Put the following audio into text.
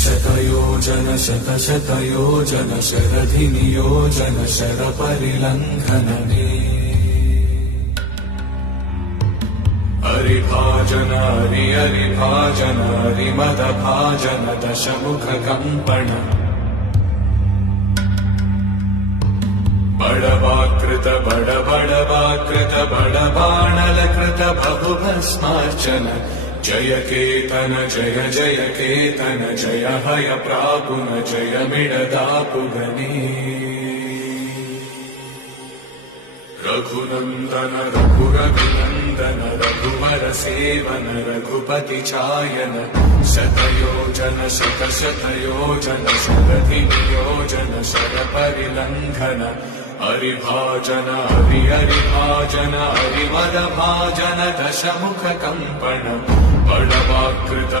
शतयोजन शतशतयोजन शरधिनियोजन शरपरिलङ्घनने हरिभाजन हरिभाजन हरिमदभाजन दशमुखकम्पण बडवाकृत बडवाकृत बडबाणलकृत बहुभस्मार्चन जय केतन जय जय केतन जय हय प्रापुन जय मिडदापुगने रघुनन्दन रघुरघुनन्दन रघुवर सेवन रघुपति चायन शतयोजन शतशतयोजन शरधिनियोजन शरपरिलङ्घन हरिभाजन हरिभाजन हरिमदभाजन दशमुखकम्पण बडवाकृत